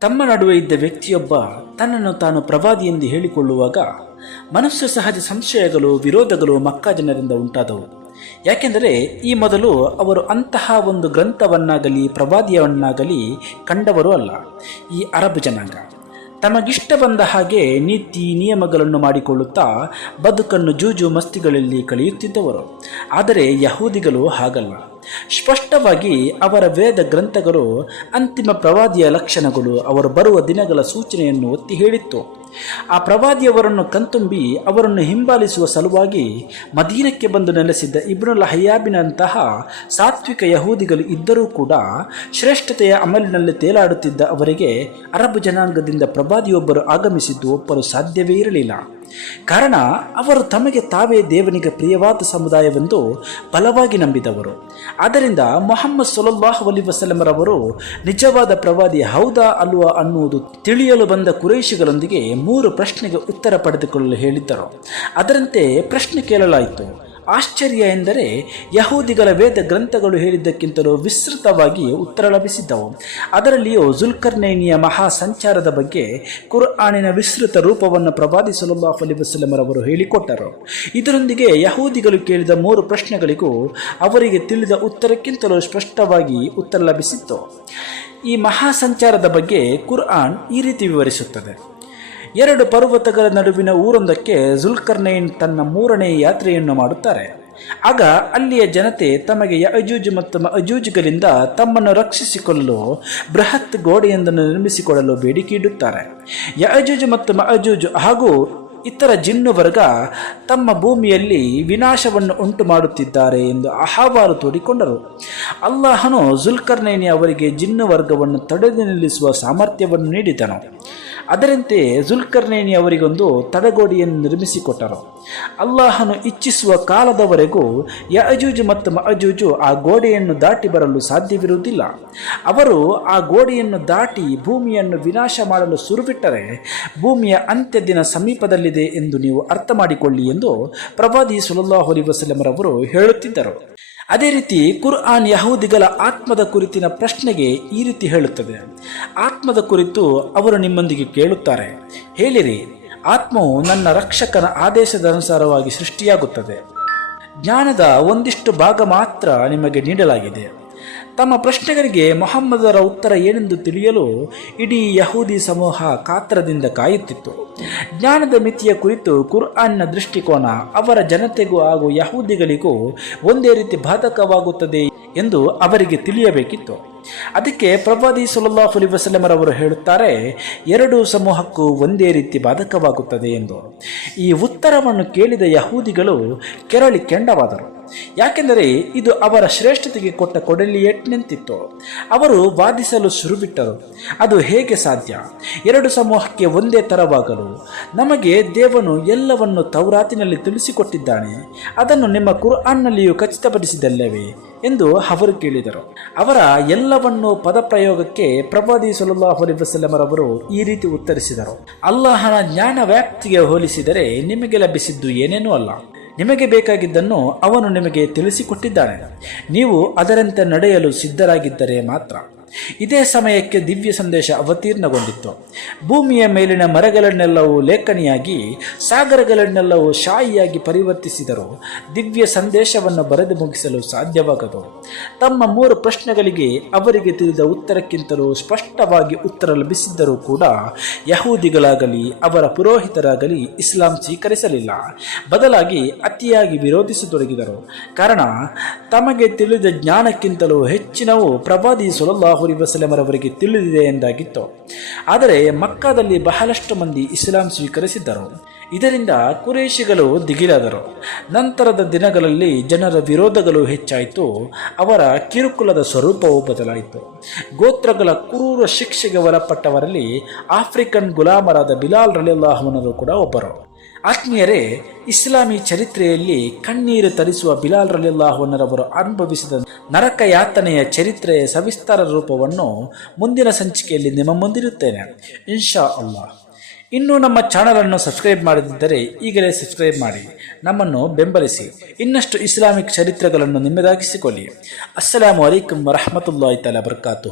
ತಮ್ಮ ನಡುವೆ ಇದ್ದ ವ್ಯಕ್ತಿಯೊಬ್ಬ ತನ್ನನ್ನು ತಾನು ಪ್ರವಾದಿ ಎಂದು ಹೇಳಿಕೊಳ್ಳುವಾಗ ಮನಸ್ಸು ಸಹಜ ಸಂಶಯಗಳು, ವಿರೋಧಗಳು ಮಕ್ಕ ಜನರಿಂದ ಉಂಟಾದವು. ಯಾಕೆಂದರೆ ಈ ಮೊದಲು ಅವರು ಅಂತಹ ಒಂದು ಗ್ರಂಥವನ್ನಾಗಲಿ, ಪ್ರವಾದಿಯವನ್ನಾಗಲಿ ಕಂಡವರು ಅಲ್ಲ. ಈ ಅರಬ್ ಜನಾಂಗ ತಮಗಿಷ್ಟ ಬಂದ ಹಾಗೆ ನೀತಿ, ನಿಯಮಗಳನ್ನು ಮಾಡಿಕೊಳ್ಳುತ್ತಾ ಬದುಕನ್ನು ಜೂಜು ಮಸ್ತಿಗಳಲ್ಲಿ ಕಳೆಯುತ್ತಿದ್ದವರು. ಆದರೆ ಯಹೂದಿಗಳು ಹಾಗಲ್ಲ. ಸ್ಪಷ್ಟವಾಗಿ ಅವರ ವೇದ ಗ್ರಂಥಗಳು ಅಂತಿಮ ಪ್ರವಾದಿಯ ಲಕ್ಷಣಗಳು. ಅವರು ಬರುವ ದಿನಗಳ ಸೂಚನೆಯನ್ನು ಒತ್ತಿ ಹೇಳಿತ್ತು. ಆ ಪ್ರವಾದಿಯವರನ್ನು ಕಂತುಂಬಿ ಅವರನ್ನು ಹಿಂಬಾಲಿಸುವ ಸಲುವಾಗಿ ಮದೀನಕ್ಕೆ ಬಂದು ನೆಲೆಸಿದ್ದ ಇಬ್ನುಲ್ ಹಯ್ಯಾಬಿನಂತಹ ಸಾತ್ವಿಕ ಯಹೂದಿಗಳು ಇದ್ದರೂ ಕೂಡ ಶ್ರೇಷ್ಠತೆಯ ಅಮಲಿನಲ್ಲಿ ತೇಲಾಡುತ್ತಿದ್ದ ಅವರಿಗೆ ಅರಬ್ ಜನಾಂಗದಿಂದ ಪ್ರವಾದಿಯೊಬ್ಬರು ಆಗಮಿಸಿದ್ದು ಒಪ್ಪಲು ಸಾಧ್ಯವೇ ಇರಲಿಲ್ಲ. ಕಾರಣ ಅವರು ತಮಗೆ ತಾವೇ ದೇವನಿಗೆ ಪ್ರಿಯವಾದ ಸಮುದಾಯವೆಂದು ಬಲವಾಗಿ ನಂಬಿದವರು. ಆದ್ದರಿಂದ ಮೊಹಮ್ಮದ್ ಸೊಲಲ್ಲಾಹ್ ಅಲಿ ವಸಲಮರವರು ನಿಜವಾದ ಪ್ರವಾದಿ ಹೌದಾ ಅಲ್ವಾ ಅನ್ನುವುದು ತಿಳಿಯಲು ಬಂದ ಕುರೈಶಿಗಳೊಂದಿಗೆ ಮೂರು ಪ್ರಶ್ನೆಗೆ ಉತ್ತರ ಪಡೆದುಕೊಳ್ಳಲು ಹೇಳಿದ್ದರು. ಅದರಂತೆ ಪ್ರಶ್ನೆ ಕೇಳಲಾಯಿತು. ಆಶ್ಚರ್ಯ ಎಂದರೆ ಯಹೂದಿಗಳ ವೇದ ಗ್ರಂಥಗಳು ಹೇಳಿದ್ದಕ್ಕಿಂತಲೂ ವಿಸ್ತೃತವಾಗಿ ಉತ್ತರ ಲಭಿಸಿದ್ದವು. ಅದರಲ್ಲಿಯೂ ಜುಲ್ಕರ್ನೈನಿಯ ಮಹಾ ಸಂಚಾರದ ಬಗ್ಗೆ ಕುರ್ಆನಿನ ವಿಸ್ತೃತ ರೂಪವನ್ನು ಪ್ರವಾದಿ ಸಲಲ್ಲಾಹ್ ಅಲಿ ವಸಲಮರವರು ಹೇಳಿಕೊಟ್ಟರು. ಇದರೊಂದಿಗೆ ಯಹೂದಿಗಳು ಕೇಳಿದ ಮೂರು ಪ್ರಶ್ನೆಗಳಿಗೂ ಅವರಿಗೆ ತಿಳಿದ ಉತ್ತರಕ್ಕಿಂತಲೂ ಸ್ಪಷ್ಟವಾಗಿ ಉತ್ತರ ಲಭಿಸಿತ್ತು. ಈ ಮಹಾ ಸಂಚಾರದ ಬಗ್ಗೆ ಕುರ್ಆನ್ ಈ ರೀತಿ ವಿವರಿಸುತ್ತದೆ. ಎರಡು ಪರ್ವತಗಳ ನಡುವಿನ ಊರೊಂದಕ್ಕೆ ಜುಲ್ಕರ್ನೈನ್ ತನ್ನ ಮೂರನೇ ಯಾತ್ರೆಯನ್ನು ಮಾಡುತ್ತಾರೆ. ಆಗ ಅಲ್ಲಿಯ ಜನತೆ ತಮಗೆ ಯಜೂಜ್ ಮತ್ತು ಅಜೂಜ್ಗಳಿಂದ ತಮ್ಮನ್ನು ರಕ್ಷಿಸಿಕೊಳ್ಳಲು ಬೃಹತ್ ಗೋಡೆಯೊಂದನ್ನು ನಿರ್ಮಿಸಿಕೊಡಲು ಬೇಡಿಕೆ ಇಡುತ್ತಾರೆ. ಯಅಜೂಜ್ ಮತ್ತು ಮಅಜೂಜ್ ಹಾಗೂ ಇತರ ಜಿನ್ನು ವರ್ಗ ತಮ್ಮ ಭೂಮಿಯಲ್ಲಿ ವಿನಾಶವನ್ನು ಉಂಟು ಮಾಡುತ್ತಿದ್ದಾರೆ ಎಂದು ಅಹವಾಲು ತೋಡಿಕೊಂಡರು. ಅಲ್ಲಾಹನು ಜುಲ್ಕರ್ನೈನಿ ಅವರಿಗೆ ಜಿನ್ನು ವರ್ಗವನ್ನು ತಡೆದು ನಿಲ್ಲಿಸುವ ಸಾಮರ್ಥ್ಯವನ್ನು ನೀಡಿದನು. ಅದರಂತೆ ಜುಲ್ಕರ್ನೇನಿ ಅವರಿಗೊಂದು ತಡೆಗೋಡೆಯನ್ನು ನಿರ್ಮಿಸಿಕೊಟ್ಟರು. ಅಲ್ಲಾಹನು ಇಚ್ಛಿಸುವ ಕಾಲದವರೆಗೂ ಯಜೂಜು ಮತ್ತು ಮಅಜೂಜು ಆ ಗೋಡೆಯನ್ನು ದಾಟಿ ಬರಲು ಸಾಧ್ಯವಿರುವುದಿಲ್ಲ. ಅವರು ಆ ಗೋಡೆಯನ್ನು ದಾಟಿ ಭೂಮಿಯನ್ನು ವಿನಾಶ ಮಾಡಲು ಸುರುಬಿಟ್ಟರೆ ಭೂಮಿಯ ಅಂತ್ಯ ದಿನ ಸಮೀಪದಲ್ಲಿದೆ ಎಂದು ನೀವು ಅರ್ಥ ಮಾಡಿಕೊಳ್ಳಿ ಎಂದು ಪ್ರವಾದಿ ಸುಲಲ್ಲಾಹು ಅಲಿ ವಸಲಮರವರು ಹೇಳುತ್ತಿದ್ದರು. ಅದೇ ರೀತಿ ಕುರ್ಆನ್ ಯಹೂದಿಗಳ ಆತ್ಮದ ಕುರಿತಿನ ಪ್ರಶ್ನೆಗೆ ಈ ರೀತಿ ಹೇಳುತ್ತದೆ. ಆತ್ಮದ ಕುರಿತು ಅವರು ನಿಮ್ಮೊಂದಿಗೆ ಕೇಳುತ್ತಾರೆ. ಹೇಳಿರಿ, ಆತ್ಮವು ನನ್ನ ರಕ್ಷಕನ ಆದೇಶದ ಅನುಸಾರವಾಗಿ ಸೃಷ್ಟಿಯಾಗುತ್ತದೆ. ಜ್ಞಾನದ ಒಂದಿಷ್ಟು ಭಾಗ ಮಾತ್ರ ನಿಮಗೆ ನೀಡಲಾಗಿದೆ. ತಮ್ಮ ಪ್ರಶ್ನೆಗಳಿಗೆ ಮೊಹಮ್ಮದರ ಉತ್ತರ ಏನೆಂದು ತಿಳಿಯಲು ಇಡೀ ಯಹೂದಿ ಸಮೂಹ ಕಾತ್ರದಿಂದ ಕಾಯುತ್ತಿತ್ತು. ಜ್ಞಾನದ ಮಿತಿಯ ಕುರಿತು ಕುರ್ಆನ್ನ ದೃಷ್ಟಿಕೋನ ಅವರ ಜನತೆಗೂ ಹಾಗೂ ಯಹೂದಿಗಳಿಗೂ ಒಂದೇ ರೀತಿ ಬಾಧಕವಾಗುತ್ತದೆ ಎಂದು ಅವರಿಗೆ ತಿಳಿಯಬೇಕಿತ್ತು. ಅದಕ್ಕೆ ಪ್ರವಾದಿ ಸುಲ್ಲಾಹ್ ಅಲಿ ವಸಲಮರವರು ಹೇಳುತ್ತಾರೆ, ಎರಡು ಸಮೂಹಕ್ಕೂ ಒಂದೇ ರೀತಿ ಬಾಧಕವಾಗುತ್ತದೆ ಎಂದು. ಈ ಉತ್ತರವನ್ನು ಕೇಳಿದ ಯಹೂದಿಗಳು ಕೆರಳಿ ಕೆಂಡವಾದರು. ಯಾಕೆಂದರೆ ಇದು ಅವರ ಶ್ರೇಷ್ಠತೆಗೆ ಕೊಟ್ಟ ಕೊಡಲಿಯಟ್ ನಿಂತಿತ್ತು. ಅವರು ವಾದಿಸಲು ಶುರುಬಿಟ್ಟರು. ಅದು ಹೇಗೆ ಸಾಧ್ಯ? ಎರಡು ಸಮೂಹಕ್ಕೆ ಒಂದೇ ತರವಾಗಲು. ನಮಗೆ ದೇವನು ಎಲ್ಲವನ್ನು ತೌರಾತಿನಲ್ಲಿ ತಿಳಿಸಿಕೊಟ್ಟಿದ್ದಾನೆ. ಅದನ್ನು ನಿಮ್ಮ ಕುರ್ಆನ್ನಲ್ಲಿಯೂ ಖಚಿತಪಡಿಸಿದಲ್ಲವೇ? ಎಂದು ಅವರು ಕೇಳಿದರು. ಅವರ ಎಲ್ಲವನ್ನು ಪದಪ್ರಯೋಗಕ್ಕೆ ಪ್ರವಾದಿ ಸಲುಲ್ಲಾಹು ಅಲಿ ವಸಲ್ಲಮರವರು ಈ ರೀತಿ ಉತ್ತರಿಸಿದರು. ಅಲ್ಲಾಹನ ಜ್ಞಾನ ವ್ಯಾಪ್ತಿಗೆ ಹೋಲಿಸಿದರೆ ನಿಮಗೆ ಲಭಿಸಿದ್ದು ಏನೇನೂ ಅಲ್ಲ. ನಿಮಗೆ ಬೇಕಾಗಿದ್ದನ್ನು ಅವನು ನಿಮಗೆ ತಿಳಿಸಿಕೊಟ್ಟಿದ್ದಾನೆ. ನೀವು ಅದರಂತೆ ನಡೆಯಲು ಸಿದ್ಧರಾಗಿದ್ದರೆ ಮಾತ್ರ. ಇದೇ ಸಮಯಕ್ಕೆ ದಿವ್ಯ ಸಂದೇಶ ಅವತೀರ್ಣಗೊಂಡಿತ್ತು. ಭೂಮಿಯ ಮೇಲಿನ ಮರಗಳನ್ನೆಲ್ಲವೂ ಲೇಖನಿಯಾಗಿ, ಸಾಗರಗಳನ್ನೆಲ್ಲವೂ ಶಾಯಿಯಾಗಿ ಪರಿವರ್ತಿಸಿದರು ದಿವ್ಯ ಸಂದೇಶವನ್ನು ಬರೆದು ಮುಗಿಸಲು ಸಾಧ್ಯವಾಗದು. ತಮ್ಮ ಮೂರು ಪ್ರಶ್ನೆಗಳಿಗೆ ಅವರಿಗೆ ತಿಳಿದ ಉತ್ತರಕ್ಕಿಂತಲೂ ಸ್ಪಷ್ಟವಾಗಿ ಉತ್ತರ ಲಭಿಸಿದ್ದರೂ ಕೂಡ ಯಹೂದಿಗಳಾಗಲಿ, ಅವರ ಪುರೋಹಿತರಾಗಲಿ ಇಸ್ಲಾಂ ಸ್ವೀಕರಿಸಲಿಲ್ಲ. ಬದಲಾಗಿ ಅತಿಯಾಗಿ ವಿರೋಧಿಸತೊಡಗಿದರು. ಕಾರಣ, ತಮಗೆ ತಿಳಿದ ಜ್ಞಾನಕ್ಕಿಂತಲೂ ಹೆಚ್ಚಿನವು ಪ್ರವಾದಿ ಸುಲಲ್ಲಾಹು ಅಲಿ ವಸಲಮರವರಿಗೆ ತಿಳಿದಿದೆ ಎಂದಾಗಿತ್ತು. ಆದರೆ ಮಕ್ಕಾದಲ್ಲಿ ಬಹಳಷ್ಟು ಮಂದಿ ಇಸ್ಲಾಂ ಸ್ವೀಕರಿಸಿದ್ದರು. ಇದರಿಂದ ಕುರೇಶಿಗಳು ದಿಗಿಲಾದರು. ನಂತರದ ದಿನಗಳಲ್ಲಿ ಜನರ ವಿರೋಧಗಳು ಹೆಚ್ಚಾಯಿತು. ಅವರ ಕಿರುಕುಲದ ಸ್ವರೂಪವು ಬದಲಾಯಿತು. ಗೋತ್ರಗಳ ಕ್ರೂರ ಶಿಕ್ಷೆಗೆ ಒಳಪಟ್ಟವರಲ್ಲಿ ಆಫ್ರಿಕನ್ ಗುಲಾಮರಾದ ಬಿಲಾಲ್ ರಲಿಲ್ಲಾಹನರು ಕೂಡ ಒಬ್ಬರು. ಆತ್ಮೀಯರೇ, ಇಸ್ಲಾಮಿ ಚರಿತ್ರೆಯಲ್ಲಿ ಕಣ್ಣೀರು ತರಿಸುವ ಬಿಲಾಲ್ ರಲಿಲ್ಲಾಹನರವರು ಅನುಭವಿಸಿದ ನರಕ ಯಾತನೆಯ ಚರಿತ್ರೆಯ ಸವಿಸ್ತಾರ ರೂಪವನ್ನು ಮುಂದಿನ ಸಂಚಿಕೆಯಲ್ಲಿ ನಿಮ್ಮ ಮುಂದಿರುತ್ತೇನೆ ಇನ್ಶಾ ಅಲ್ಲಾಹ್. ಇನ್ನೂ ನಮ್ಮ ಚಾನಲನ್ನು ಸಬ್ಸ್ಕ್ರೈಬ್ ಮಾಡದಿದ್ದರೆ ಈಗಲೇ ಸಬ್ಸ್ಕ್ರೈಬ್ ಮಾಡಿ. ನಮ್ಮನ್ನು ಬೆಂಬಲಿಸಿ. ಇನ್ನಷ್ಟು ಇಸ್ಲಾಮಿಕ್ ಚರಿತ್ರೆಗಳನ್ನು ನಿಮ್ಮದಾಗಿಸಿಕೊಳ್ಳಿ. ಅಸ್ಸಲಾಮು ಅಲೈಕುಂ ವರಹಮತುಲ್ಲಾಹಿ ತಲಾ ಬರ್ಕಾತು